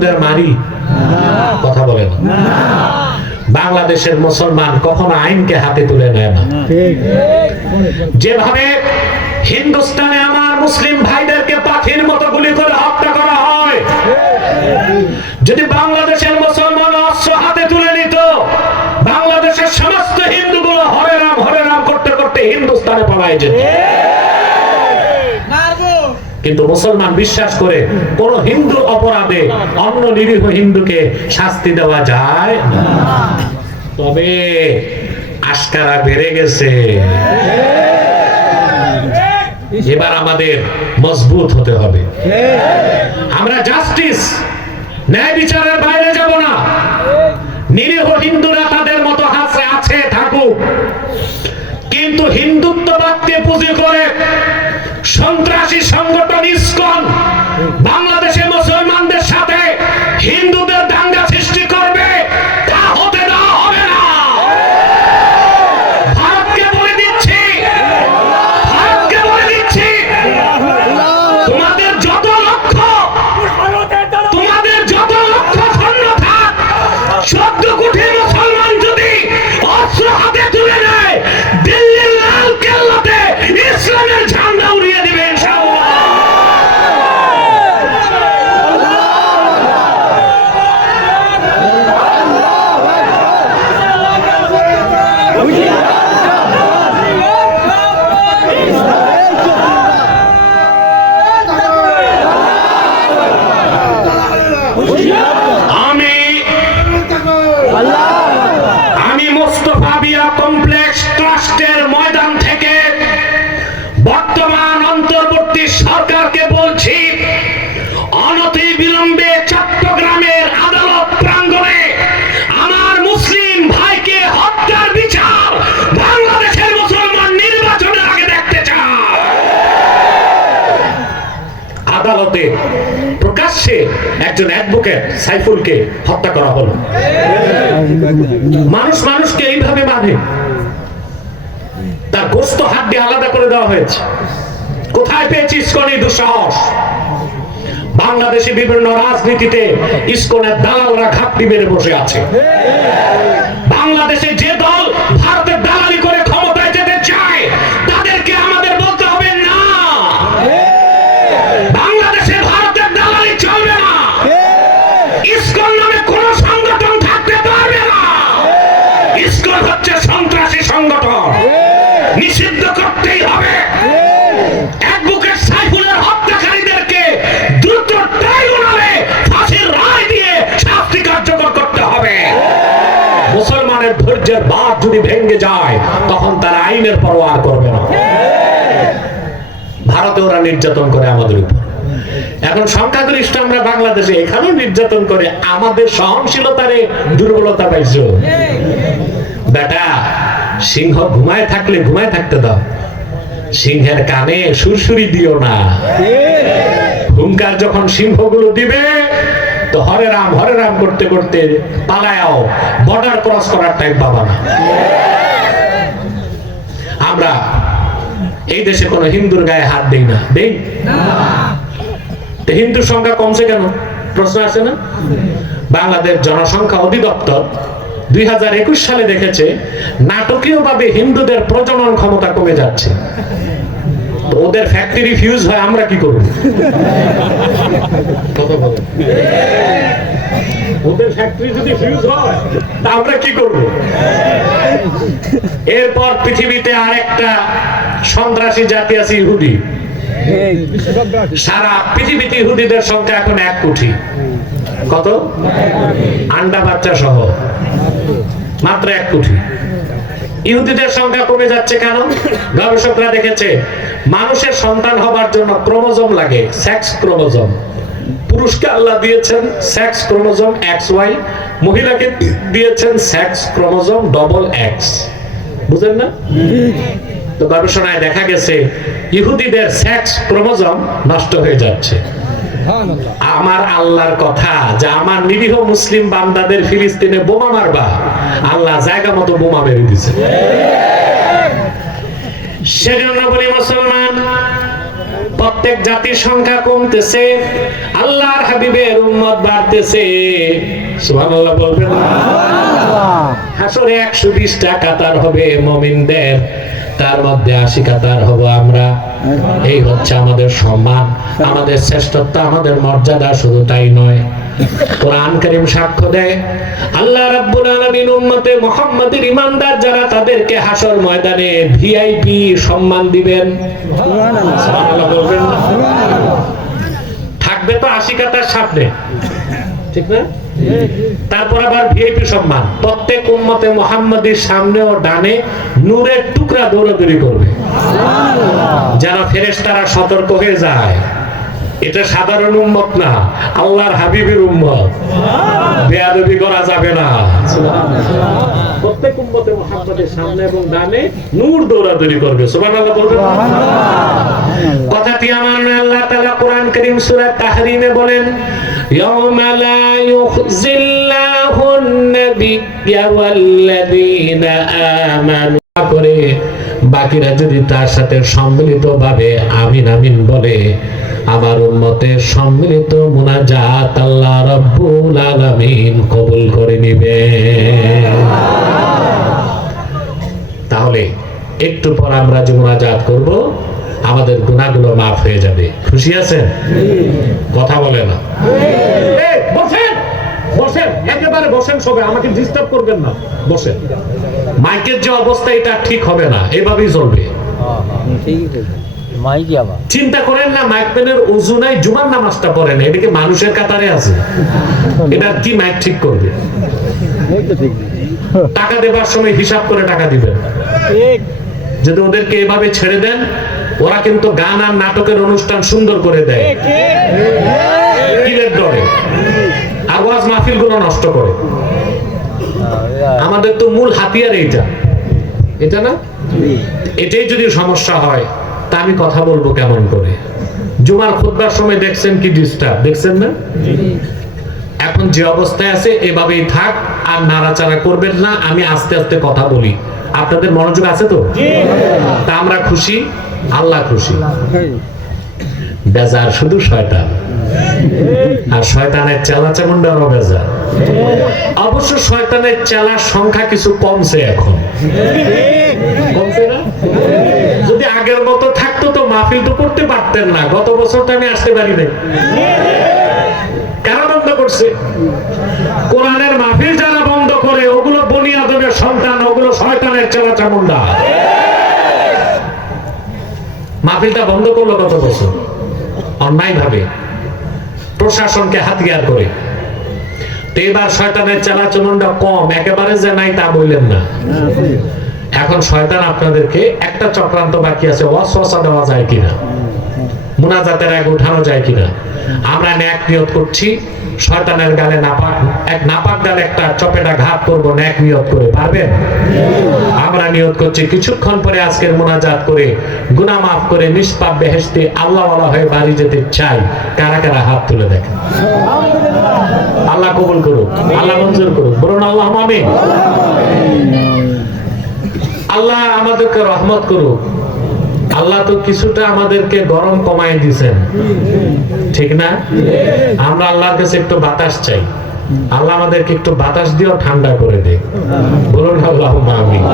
হিন্দুদের মারি? কথা বলে না। বাংলাদেশের মুসলমান কখনো আইনকে হাতে তুলে নেয় না। যেভাবে হিন্দুস্তানে আমার মুসলিম ভাইদেরকে পাখির মতো গুলি করে হত্যা করা হয়, যদি বাংলাদেশের মুসলমান অস্ত্র হাতে তুলে নিত, বাংলাদেশের সমস্ত হিন্দুগুলো হরে রাম করতে করতে হিন্দুস্তানে পালায় যেত। কিন্তু মুসলমান বিশ্বাস করে কোন হিন্দু অপরাধে অন্য নিরীহ হিন্দুকে শাস্তি দেওয়া যায় না। তবে আশকারা বেড়ে গেছে। এবার আমাদের মজবুত হতে হবে। আমরা জাস্টিস, ন্যায় বিচারের বাইরে যাব না। নিরীহ হিন্দুরা তাদের মতো আছে থাকুক, কিন্তু হিন্দুত্ববাদকে পুঁজি করে সন্ত্রাসী সংগঠন ইসকন বাংলাদেশে মুসলমানদের সাথে হিন্দুদের দাঙ্গা সৃষ্টি করবে, তা হতে দেওয়া হবে না। ভারতকে বলে দিচ্ছি, তোমাদের যত লক্ষ সৈন্য থাক, 14 কোটি মুসলমান যদি অস্ত্র হাতে তুলে নেয়, দিল্লির লাল কেল্লাতে ইসলামের ঝান্ডা উড়িয়ে দিবে ইনশাআল্লাহ। আমি মোস্তফা বিয়া কমপ্লেক্স ট্রাস্টের ময়দান থেকে বর্তমান অন্তর্বর্তী সরকারকে বলছি, অনতি বিলম্বে চট্টগ্রামের আদালত প্রাঙ্গণে আমার মুসলিম ভাইকে হত্যার বিচার বাংলাদেশের মুসলমান নির্বাচনের আগে দেখতে চায়। আদালতে প্রকাশ্যে একজন অ্যাডভোকেট সাইফুলকে হত্যা করা হলো। মানুষ মানুষকে এইভাবে মানে, তার গোস্ত হাড্ডি আলাদা করে দেওয়া হয়েছে। কোথায় পেয়েছি ইসকনের দুঃসাহস? বাংলাদেশে বিভিন্ন রাজনীতিতে ইসকনের দালালরা ঘাপটি মেরে বসে আছে। বাংলাদেশে যে দল ভারতের দালালি করে ক্ষমতায় যেতে চায়, তাদেরকে আমাদের বলতে হবে না, বাংলাদেশে ভারতের দালালি চলবে না। ইসকন নামে কোন সংগঠন থাকতে পারবে না। ইসকন হচ্ছে সন্ত্রাসী সংগঠন, নিষিদ্ধ করতেই হবে। অ্যাডভোকেট সাইফুলের হত্যাকারীদেরকে দ্রুত ট্রাইব্যুনালে ফাঁসির রায় দিয়ে শাস্তি কার্যকর করতে হবে। মুসলমানের ধৈর্যের বাঁধ যদি ভেঙে যায়, তখন তারা আইনের পরোয়া করবে না। ভারতে ওরা নির্যাতন করে আমাদের উপর। এখন সংখ্যাগরিষ্ঠ আমরা বাংলাদেশে, এখানেও নির্যাতন করে। আমাদের সহনশীলতারে দুর্বলতা পাইছো। বেটা, সিংহ ঘুমায় থাকলে ঘুমায় থাকতে দাও, সিংহের কানে সুরসুরি দিও না। হুঙ্কার যখন সিংহগুলো দিবে, তো হরে রাম করতে করতে পালায়াও, বর্ডার ক্রস করার টাইম পাবা না। আমরা এই দেশে কোন হিন্দুর গায়ে হাত দেই না, দেই না। হিন্দুর সংখ্যা কমছে কেন? প্রশ্ন আছে না? বাংলাদেশ জনসংখ্যা অধিদপ্তর 2021 সালে দেখেছে নাটকীয়ভাবে হিন্দুদের প্রজনন ক্ষমতা কমে যাচ্ছে। ওদের ফ্যাক্টরি ফিউজ হয়, আমরা কি করব? ওদের ফ্যাক্টরি যদি ফিউজ হয়, তা আমরা কি করব? এরপর পৃথিবীতে আরেকটা সন্ত্রাসী জাতি আছে, ইহুদি। সারা পৃথিবীতে ইহুদিদের সংখ্যা এখন 1 কোটি। কত? আন্ডা বাচ্চা সহ মাত্র 1 কোটি। ইহুদিদের সংখ্যা কমে যাচ্ছে কেন? গবেষকরা দেখেছে মানুষের সন্তান হবার জন্য ক্রোমোজোম লাগে, সেক্স ক্রোমোজোম। পুরুষকে আল্লাহ দিয়েছেন সেক্স ক্রোমোজোম XY, মহিলাকে দিয়েছেন সেক্স ক্রোমোজোম XX। বুঝেন না? তো গবেষণায় দেখা গেছে ইহুদিদের সেক্স ক্রোমোজোম নষ্ট হয়ে যাচ্ছে। আমার আল্লাহর কথা, যে আমার নিরীহ মুসলিম বান্দাদের ফিলিস্তিনে বোমা মারবা, আল্লাহ জায়গা মতো বোমা মেরে দিয়েছে। সেজন্য বলি মুসলমান, প্রত্যেক জাতির সংখ্যা কমতেছে, আল্লাহর হাবিবের উম্মত বাড়তেছে। সুবহানাল্লাহ বলবেন। হাসরে 120টা কাতার হবে মুমিনদের, তার মধ্যে 80 কাতার হব আমরা। এই হচ্ছে আমাদের সম্মান, আমাদের শ্রেষ্ঠত্ব, আমাদের মর্যাদা। শুধু তাই নয়, কোরআন কারীম সাক্ষ্য দেয় আল্লাহ রাব্বুল আলামিন উম্মতে মুহাম্মাদের ঈমানদার যারা তাদেরকে হাসর ময়দানে ভিআইপি সম্মান দিবেন। সুবহানাল্লাহ বলবেন। থাকবে তো 80 কাতার সামনে, ঠিক না? তারপর আবার ভিআইপি সম্মান। প্রত্যেক উম্মতে মুহাম্মাদের সামনে ও ডানে নূরের টুকরা দৌড়াদৌড়ি করবে, যেন ফেরেশতারা সতর্ক হয়ে যায় এটা সাধারণ উম্মত না, আল্লাহর হাবিবের উম্মত, বেয়াদবি করা যাবে না। প্রত্যেক উম্মতে মুহাম্মাদের সামনে এবং ডানে নূর দৌড়াদৌড়ি করবে। সুবহানাল্লাহ বলবেন। কথাটি আমার আল্লাহ তাআলা কোরআন কারীম সূরা তাহরিমে বলেন, ইয়াউমা লা ইউখজিল্লাহুন নাবিয়্যা ওয়াল্লাযীনা আমানু করে বাকিরা যদি তার সাথে সম্মিলিতভাবে আমিন আমিন বলে, আমার উম্মতের সম্মিলিত মুনাজাত আল্লাহ রাব্বুল আলামিন কবুল করে নিবে। তাহলে একটু পর আমরা যে মুনাজাত করব, আমাদের গুনাহগুলো মাফ হয়ে যাবে। খুশি আছেন? কথা বলে না। বসেন বসেন, একেবারে বসেন সবাই, আমাকে ডিস্টার্ব করবেন না। বসেন। মাইকের যে অবস্থা এটা ঠিক হবে না, এভাবেই চলবে। চিন্তা করেন না, মাইক পেনের ওযু নাই, জুমার নামাজটা পড়েন, এটা কি মানুষের কাতারে আছে? এটা কি মাইক ঠিক করবে? টাকা দেবার সময় হিসাব করে টাকা দিবেন। যদি ওদেরকে এভাবে ছেড়ে দেন, ওরা কিন্তু গান আর নাটকের অনুষ্ঠান সুন্দর করে দেয়, কিলের ডরে আওয়াজ মাহফিল গুলো নষ্ট করে। আমাদের তো মূল হাতিয়ার এইটা, এটা না? এটাই যদি সমস্যা হয় তা আমি কথা বলবো কেমন করে? জুমার খুতবার সময় দেখছেন কি ডিস্টার্ব, দেখছেন না? এখন যে অবস্থায় আছে এভাবেই থাক, আর নাড়াচাড়া করবেন না। আমি আস্তে আস্তে কথা বলি, আপনাদের মনোযোগ আছে তো? তা আমরা খুশি, আল্লাহ খুশি। বেজার শুধু শয়তান, আর শয়তানের চেলা চামুন্ডারও বেজার। অবশ্য শয়তানের চেলার সংখ্যা কিছু কমছে এখন, কমছে না? যদি আগের মতো থাকতো তো মাহফিল তো করতে পারতেন না। গত বছর তো আমি আসতে পারি নাই, কারা বন্ধ করছে? কোরআনের মাহফিল যারা বন্ধ করে, ওগুলো বনি আদমের সন্তান, ওগুলো শয়তানের চেলা চামুন্ডা। মাহফিলটা বন্ধ করলো গত বছর অন্যায় ভাবে, প্রশাসনকে হাতিয়ার করে। তো এবার শয়তানের চেলা চামুন্ডা কম, একেবারে যে নাই তা বললেন না। এখন শয়তান আপনাদেরকে একটা চক্রান্ত বাকি আছে, ওয়াসওয়াসা দেওয়া যায় কিনা, মুনাজাতের আগে উঠানো যায় কিনা। আমরা নেক নিয়ত করছি, শয়তানের গালে নাপাক গালে একটা চপেটা ঘাত করব, নেক নিয়ত করে। পারবেন? আমরা নিয়ত করছি কিছুক্ষণ পরে আজকের মুনাজাত করে গুনাহ মাফ করে নিষ্পাপ বেহেশতে আল্লাহওয়ালা হয়ে বাড়ি যেতে চাই। কারা কারা হাত তুলে দেখেন। আল্লাহ কবুল করুক, আল্লাহ মঞ্জুর করুক, বলুন আল্লাহুম্মা আমিন। আল্লাহ আমাদেরকে রহমত করুক। আল্লাহ তো কিছুটা আমাদেরকে গরম কমায় দিয়েছেন, ঠিক না? আমরা আল্লাহর কাছে একটু বাতাস চাই, আল্লাহ আমাদেরকে একটু বাতাস দিয়েও ঠান্ডা করে দে। বলুন আল্লাহুম্মা আমিন।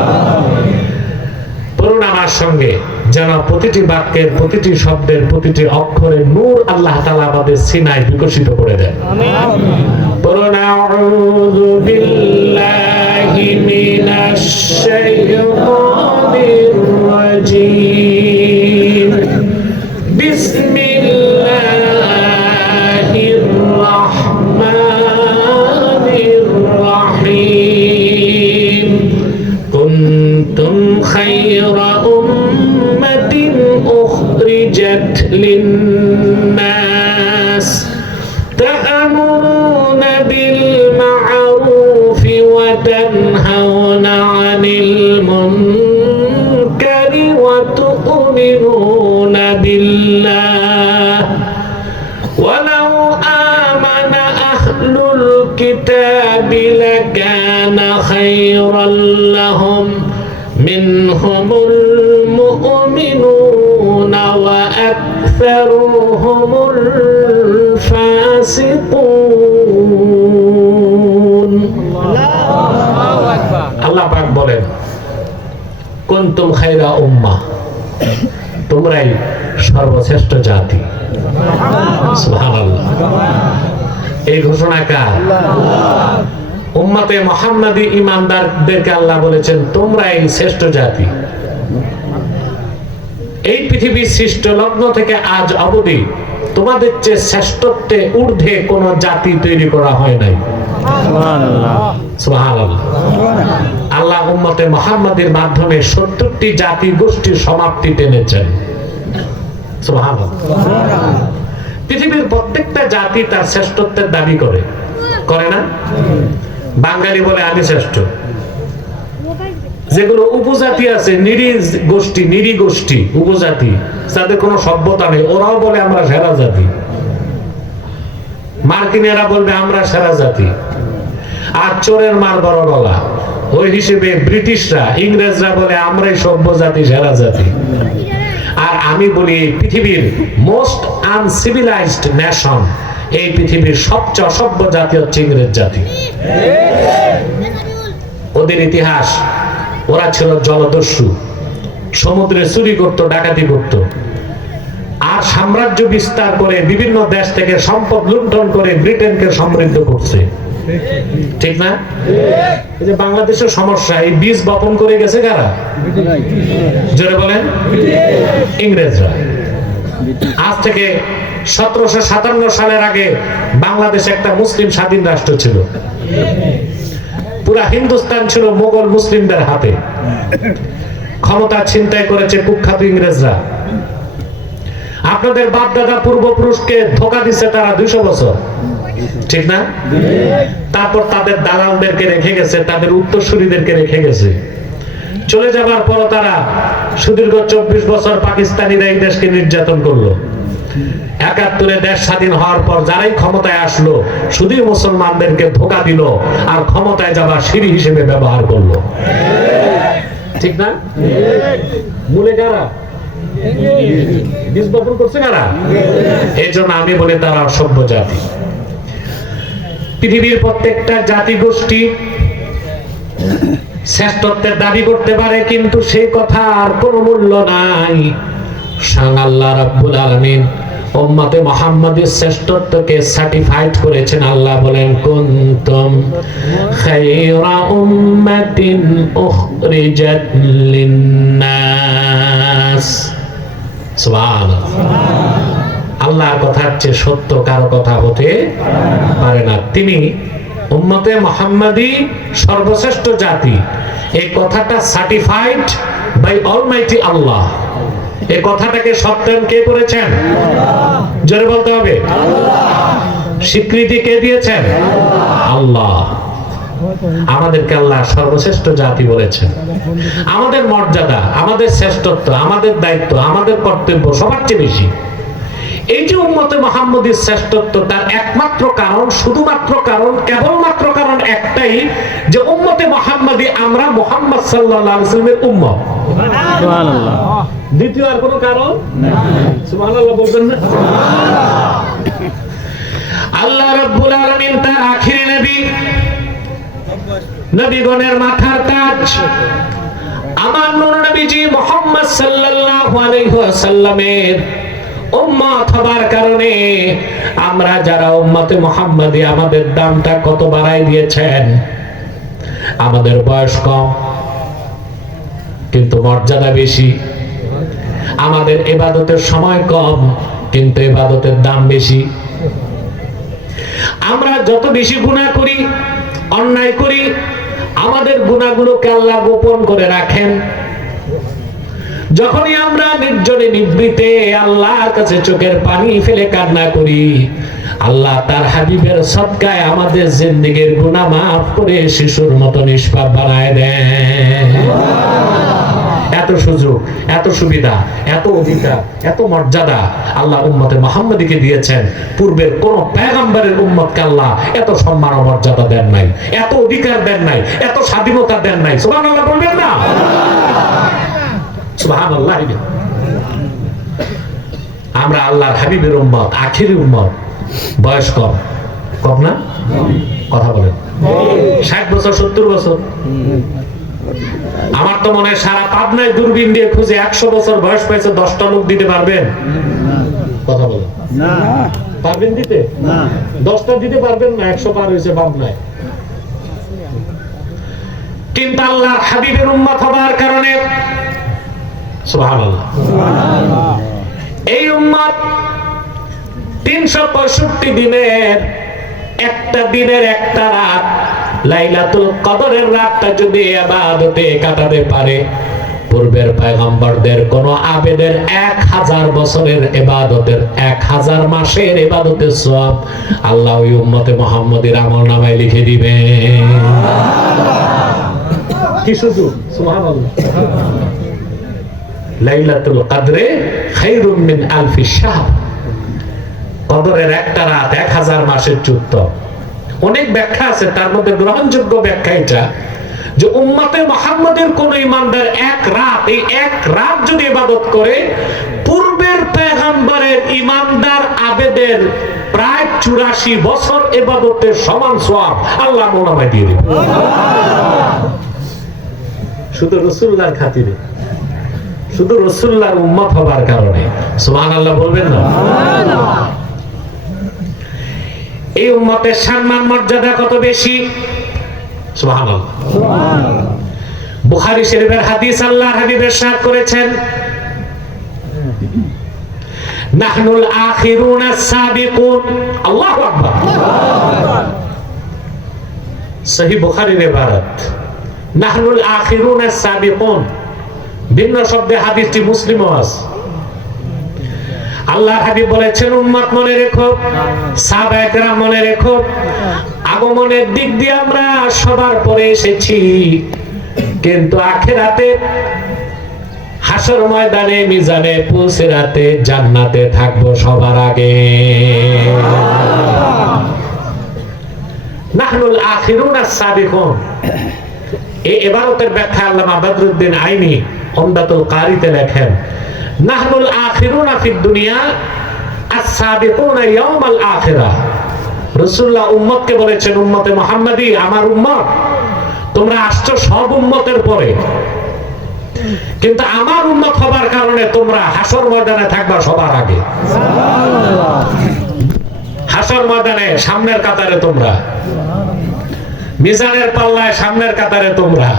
বলুন আমার সঙ্গে, যেন প্রতিটি বাক্যের, প্রতিটি শব্দের, প্রতিটি অক্ষরে নূর আল্লাহ তাআলা আমাদের সিনায় বিকশিত করে দেন। বলুন আউযু বিল্লাহি মিনাশ শাইতানির রাজীম। বিসমিল্লাহির রাহমানির রাহিম। কুনতুম খায়রা উম্মাতিন উখরিজাত লিন-নাস তা'মুরুনা বিল মা'রুফি ওয়া তানহাউনা 'আনিল মুনকারি ওয়া তু'মিনুনা বিল্লাহ ওয়ালাউ আমানা আহলুল কিতাবি লাকানা খায়রাল লাহুম মিনহুমুল মু'মিনুনা ওয়া আktharuhumul fasiqun। আল্লাহ পাক বলেন কুনতুম খায়রা উম্মাহ, তোমরাই সর্বশ্রেষ্ঠ জাতি। সুবহানাল্লাহ। এই ঘোষণা কার? উম্মতে মুহাম্মাদি ঈমানদারদেরকে আল্লাহ বলেছেন তোমরাই শ্রেষ্ঠ জাতি। এই পৃথিবীর সৃষ্ট লগ্ন থেকে আজ অবধি তোমাদের চেয়ে শ্রেষ্ঠত্বে ঊর্ধ্বে কোন জাতি তৈরি করা হয় নাই। সুবহানাল্লাহ। আল্লাহ উম্মতে মুহাম্মাদির মাধ্যমে ৭০টি জাতি গোষ্ঠীর সমাপ্তি টেনেছেন। সুবহানাল্লাহ। পৃথিবীর প্রত্যেকটা জাতি তার শ্রেষ্ঠত্বের দাবি করে না? বাঙালি বলে আমি শ্রেষ্ঠ। যেগুলো উপজাতি আছে, নিরী গোষ্ঠী উপজাতি, যাদের কোনো সভ্যতা নেই, ওরাও বলে আমরা সেরা জাতি। মার্কিনেরা বলবে আমরা সেরা জাতি। আর চোরের মার বড় গলা, ওই হিসেবে ব্রিটিশরা, ইংরেজরা বলে আমরাই সভ্য জাতি, সেরা জাতি। আর আমি বলি পৃথিবীর মোস্ট আনসিভিলাইজড নেশন, এই পৃথিবীর সবচেয়ে অসভ্য জাতি হচ্ছে ইংরেজ জাতি। ওদের ইতিহাস, ওরা ছিল জলদস্যু, সমুদ্রে চুরি করত, ডাকাতি করত, আর সাম্রাজ্য বিস্তার করে বিভিন্ন দেশ থেকে সম্পদ লুণ্ঠন করে ব্রিটেনকে সমৃদ্ধ করছে। ঠিক না? এই যে বাংলাদেশের সমস্যা, এই বীজ বপন করে গেছে কারা? জোরে বলেন। ইংরেজরা। আজ থেকে ১৭৫৭ সালের আগে বাংলাদেশ একটা মুসলিম স্বাধীন রাষ্ট্র ছিল। পুরা হিন্দুস্তান ছিল মোগল মুসলিমদের হাতে। ক্ষমতা ছিনতাই করেছে কুখ্যাত ইংরেজরা। আপনাদের বাপ দাদা পূর্বপুরুষকে ধোঁকা দিচ্ছে তারা ২০০ বছর। ঠিক না? তারপর তাদের দালালদেরকে রেখে গেছে, তাদের উত্তরসূরিদেরকে রেখে গেছে। চলে যাবার পর তারা সুদীর্ঘ ২৪ বছর পাকিস্তানিরা এই দেশকে নির্যাতন করলো। ৭১ দেশ স্বাধীন হওয়ার পর যারাই ক্ষমতায় আসলো শুধু মুসলমানদেরকে ধোঁকা দিল আর ক্ষমতায় যাবার সিঁড়ি হিসেবে ব্যবহার করলো। ঠিক না? মূলে কারা? বীজ বপন করছে কারা? এই জন্য আমি বলি তারা অসভ্য জাতি। পৃথিবীর প্রত্যেকটা জাতি গোষ্ঠী শ্রেষ্ঠত্বের দাবি করতে পারে, কিন্তু সেই কথা আর কোনো মূল্য নাই। স্বয়ং আল্লাহ রাব্বুল আলামিন উম্মতে মুহাম্মাদের শ্রেষ্ঠত্বকে সার্টিফাইড করেছেন। আল্লাহ বলেন কুনতুম খায়রা উম্মাতিন উখরিজাত লিন-নাস। সুবহানাল্লাহ। আল্লাহর কথার চেয়ে সত্য কারো কথা হতে পারে না। তিনি উম্মতে মুহাম্মাদি সর্বশ্রেষ্ঠ জাতি, এই কথাটা সার্টিফাইড বাই অলমাইটি আল্লাহ। এই কথাটাকে সত্যায়ন কে করেছেন? জোরে বলতে হবে। স্বীকৃতি কে দিয়েছেন? আল্লাহ। আমাদেরকে আল্লাহ সর্বশ্রেষ্ঠ জাতি বলেছেন। আমাদের মর্যাদা, আমাদের শ্রেষ্ঠত্ব, আমাদের দায়িত্ব, আমাদের কর্তব্য সবার চেয়ে বেশি। এই যে উম্মতে মুহাম্মাদির শ্রেষ্ঠত্ব, তার একমাত্র কারণ, শুধুমাত্র কারণ, কেবলমাত্র কারণ একটাই, যে উম্মতে মুহাম্মাদি আমরা মুহাম্মদ সাল্লাল্লাহু আলাইহি ওয়াসাল্লামের উম্মত। সুবহানাল্লাহ। দ্বিতীয় আর কোনো কারণ নাই। সুবহানাল্লাহ বলবেন না? আল্লাহ রাব্বুল আলামিন তার আখিরি নবী, নবীগণের মাথার তাজ, আমার নূর নবীজি মুহাম্মদ সাল্লাল্লাহু আলাইহি ওয়াসাল্লামের উম্মত হবার কারণে আমরা যারা উম্মতে মুহাম্মাদি, আমাদের দামটা কত বাড়াই দিয়েছেন। আমাদের বয়স কম কিন্তু মর্যাদা বেশি, আমাদের ইবাদতের সময় কম কিন্তু ইবাদতের দাম বেশি। আমরা যত বেশি গুনাহ করি, অন্যায় করি, আমাদের গুনাহগুলোকে আল্লাহ গোপন করে রাখেন। যখনই আমরা নির্জনে নিভৃতে আল্লাহর কাছে চোখের পানি ফেলে কান্না করি, আল্লাহ তার হাবিবের সদকায় আমাদের জিন্দেগীর গুনাহ মাফ করে শিশুর মতো নিষ্পাপ বানায় দেন। এত সুযোগ, এত সুবিধা, এত অধিকার, এত মর্যাদা আল্লাহ উম্মতে মুহাম্মাদিকে দিয়েছেন। পূর্বের কোন পয়গম্বরের উম্মতকে আল্লাহ এত সম্মান ও মর্যাদা দেন নাই, এত অধিকার দেন নাই, এত স্বাধীনতা দেন নাই। সুবহানাল্লাহ বলবেন না? সুবহানাল্লাহ। আমরা আল্লাহর হাবিবের উম্মত, আখিরি উম্মত। বয়স কম, কম না? কথা বলেন। 60 বছর 70 বছর। আমার তো মনে হয় সারা পাবনায় দূরবীন দিয়ে খুঁজে 100 বছর বয়স পেয়েছে 10টা লোক দিতে পারবেন? কথা বলেন। না পারবেন দিতে? না 10টা দিতে পারবেন না, 100 পার হয়েছে পাবনায়। কিন্তু আল্লাহর হাবিবের উম্মত হবার কারণে সুবহানাল্লাহ, এই উম্মত 365 দিনের একটা দিনের একটা রাত, লাইলাতুল কদরের রাতটা যদি ইবাদতে কাটাতে পারে, পূর্বের পয়গম্বরদের কোন আবেদের 1000 বছরের ইবাদতের 1000 মাসের ইবাদতের সওয়াব আল্লাহ ওই উম্মতে মুহাম্মাদীর আমলনামায় লিখে দিবেন। কি সুযোগ! সুবহানাল্লাহ। লাইলাতুল কদরে খায়রুম মিন আলফি শাহর। কদরের একটা রাত 1000 মাসের যুদ্ধ। অনেক ব্যাখ্যা আছে, তার মধ্যে গ্রহণযোগ্য ব্যাখ্যা এটা যে উম্মতে মুহাম্মাদের কোন ইমানদার এক রাত যদি ইবাদত করে, পূর্বের পয়গম্বরের ইমানদার আবেদের প্রায় 84 বছর ইবাদতের সমান সওয়াব আল্লাহ আমলনামায় দিয়ে দিবেন। শুধু রাসূলুল্লাহর খাতিরে, শুধু রাসূলুল্লাহর উম্মত হবার কারণে। সুবহানাল্লাহ বলবেন না? এই উম্মতের সম্মান মর্যাদা কত বেশি! সুবহানাল্লাহ। বুখারী শরীফের হাদিস আল্লাহর হাবিব ইরশাদ করেছেন, নাহনুল আখিরুনা সাবিকুন। আল্লাহু আকবার। সহিহ বুখারীর ইবারত, নাহনুল আখিরুনা সাবিকুন। ভিন্ন শব্দে হাদিসটি মুসলিমও আছে। আল্লাহর হাবিব বলেছেন, উম্মত মনে রেখো, সাহাবায়ে কেরাম মনে রেখো, আগমনের দিক দিয়ে আমরা সবার পরে এসেছি, কিন্তু আখিরাতে হাসর ময়দানে মিজানে পুলসিরাতে জান্নাতে থাকবো সবার আগে। নাহনুল আখিরুনা সাবিকুন। এই ইবারতের ব্যাখ্যা আল্লামা বদরুদ্দিন আইনি উমদাতুল কারিতে লেখেন, নাহনুল আখিরুনা ফিদ দুনিয়া আস-সাবিকুনা ইয়াউমাল আখিরাহ। রাসূলুল্লাহ উম্মতকে বলেছেন, উম্মতে মুহাম্মাদী, আমার উম্মত, তোমরা আসছো সব উম্মতের পরে, কিন্তু আমার উম্মত হবার কারণে তোমরা হাসর ময়দানে থাকবা সবার আগে। হাসর ময়দানে সামনের কাতারে তোমরা, মিজানের পাল্লায় সামনের কাতারে তোমরা,